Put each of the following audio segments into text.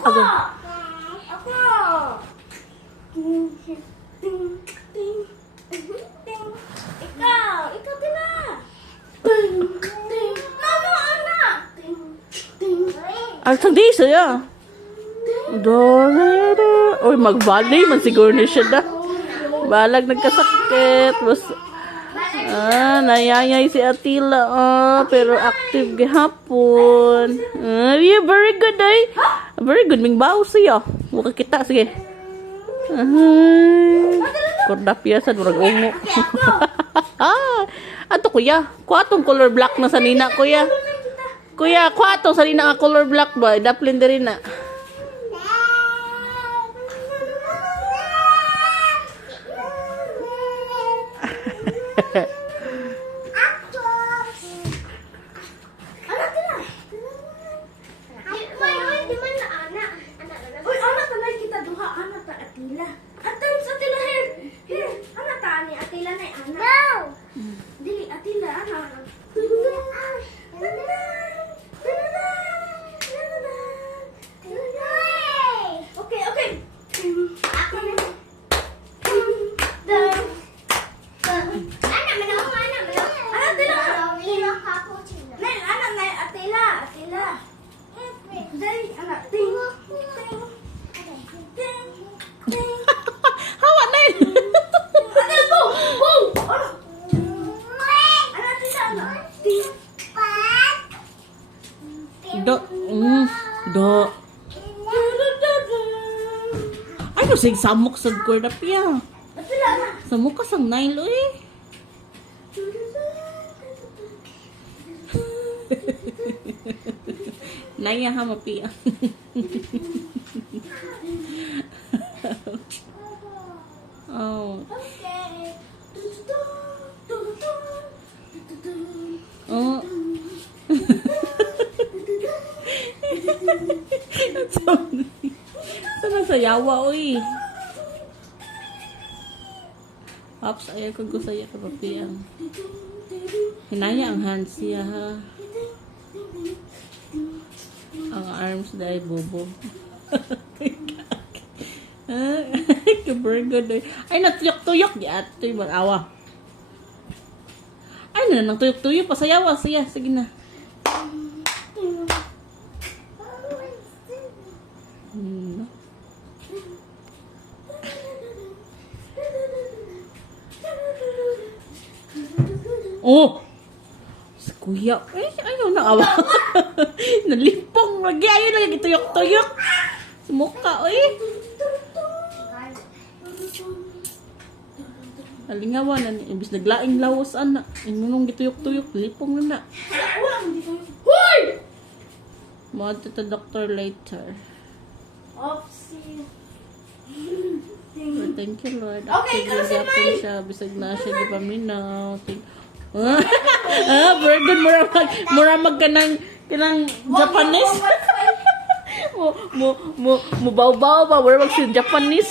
Ako. Ako. Ting, ting, ting, ting. Ikaw din na. Ting, ting. Ano, anak? Ting, ting. Ang tagdi siya. Uy, mag-volley man siguro na siya da. Balag nagkasakit. Nayayay si Atila. Pero active gihapon. Yeah, very good eh. Very good. Ming baho siya. Mukha kita. Sige. Kordapya sa durag ungo. Ato kuya. Kuatong color black na sa nina kuya. Kuya, kuatong sa nina nga color black ba? Daplin din na. Do. Ano sig samok sa kordapya? Samok ka sang nailo eh. Naya ha mapia. Oh. Oh. Sana sa yawa oy. Pops, ayaw ko saya ka papiyang. Hinaya ang hands siya ha. Ang arms dahil bobo. Very good eh. Ay, natuyok-tuyok. Di ato yung awa. Ay, nang tuyok-tuyok. Pasayawa siya. Sige na. Oh! Si kuya. Ay, ayaw na awa. Nalipong lagi. Ayaw na lagi tuyok-tuyok. Sumuka, oy. Halingawa na ni. Ibis naglaing lawas, anak. Inunong gituyok-tuyok. Lipong na na. Hoy! Mahal to doctor later. Oopsie. Lord, thank you, Lord. Okay, Active kasi yapon may- siya. Bisag na siya. Di pa minaw. Very good. Muramag ka ng Japanese. Mo baw-baw ba? Muramag si Japanese.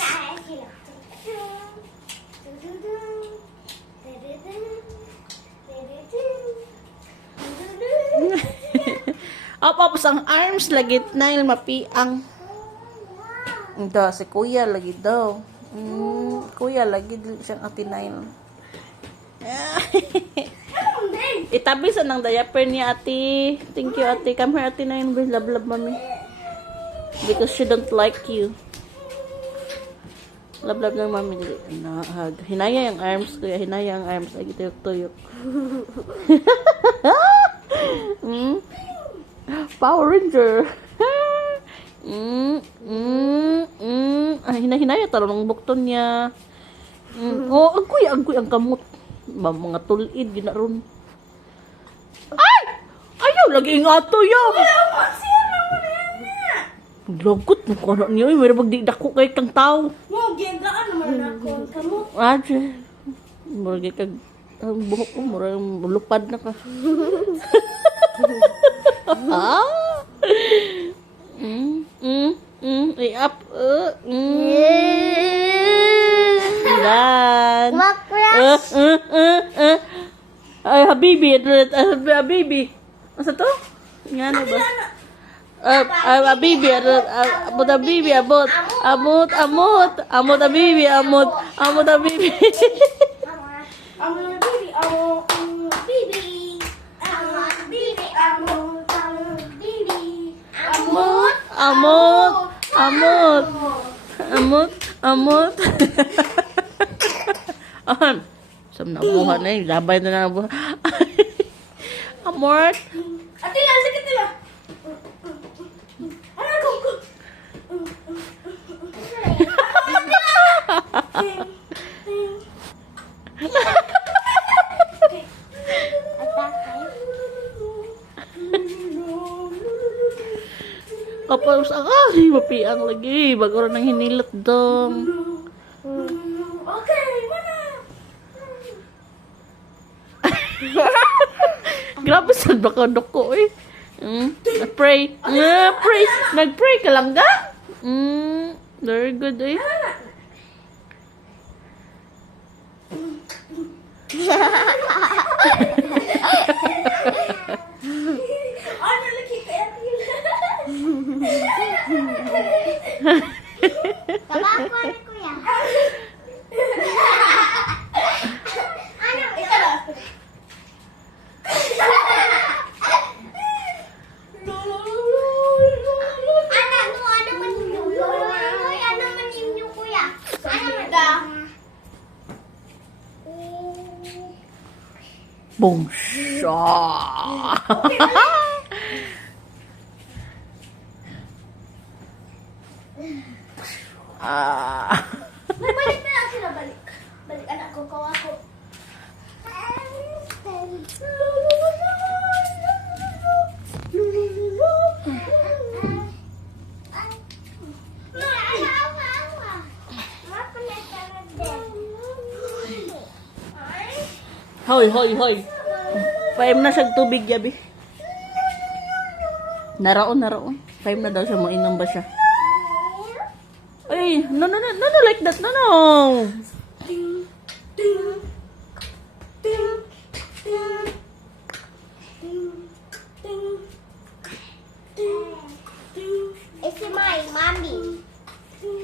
Apapos ang arms lagit na yung mapiang. Ito, si kuya lagi daw. Kuya lagi siyang atinail. Itabi sa ng diaper niya, ate. Thank you, ate. Come here, ate na yun. Love, mommy. Because she don't like you. Love ng mami. Hinaya yung arms, kuya. Hinaya ang arms. Ay, tuyok-tuyok. Power Ranger. Hinaya talo ng bukton niya. Oh, ang kuya, ang kamot. Mga tulid, ginaron. Ay! Ayaw, lagi nga to yun. Lagot mo ko na niyo. May rabag di dako kay kang tao. Mo, gigaan naman ako. Kamu? Adre. Murag kag ang buhok ko, murag lupad na ka. Up. Dan. Ay, habibi. Habibi. Asa to? Nga na ba? A baby, abot a baby, abot. Amot, amot a baby, amot a baby. Amo baby, amo baby. Amo baby, amo baby. Amot, amot, amot. Amot, amot. Sam na buha na labay na na buha. Amot. Atila, sakit nila. Ano ko? Kapag ay, mapiang lagi. Bago rin ang hinilot dong. Okay, mana? Grabe sa baka-doko eh. Pray. Pray. Nag-pray ka lang ga? Very good eh. Ano lagi kaya Atila? Tabako na kuya. Ano? Isa lang. Ano man ninyo? Ano man ninyo kuya? Ano man Da. Boom. Shaw. Balik na lang sila, balik. Balik anak ko, kawa ko. Hoy, hoy, hoy. Paim na siya tubig, yabi. Naraon, naraon. Paim na daw siya, mainom ba siya? Ay, no, no, no, no, no, like that, no, no. Ting, ting, ting, ting, ting, ting, ting, ting, It's my mommy.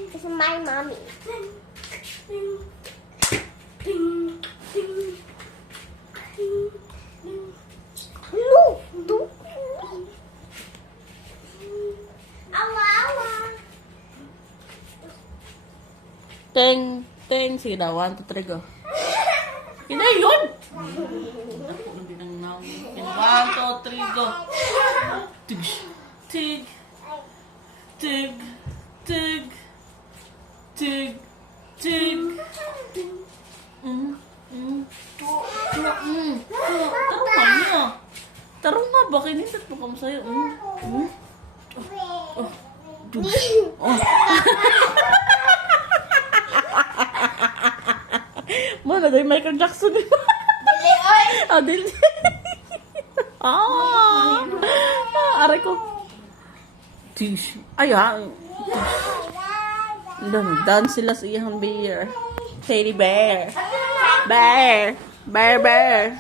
It's my mommy. ting, ting, ting, ting, ting, ting. Look, look. Awa, awa. Teng, teng. Sige na, 1, 2, 3, go. Hindi, yun! Hindi nang naw. 1, 2, 3, go. Tig, tig, tig, tig, tig, tig. Tarungan niya. Tarungan ba? Kinisit mo kamo sa'yo. Mana dari Michael Jackson. Dili, oy. Ah, dili. Aray ko. Tish. Ay, dance sila sa iyang bear. Teddy bear. Bear. Bear, bear.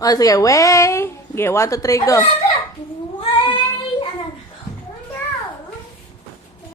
Oh, sige, way. Okay, 1, 2, 3, go.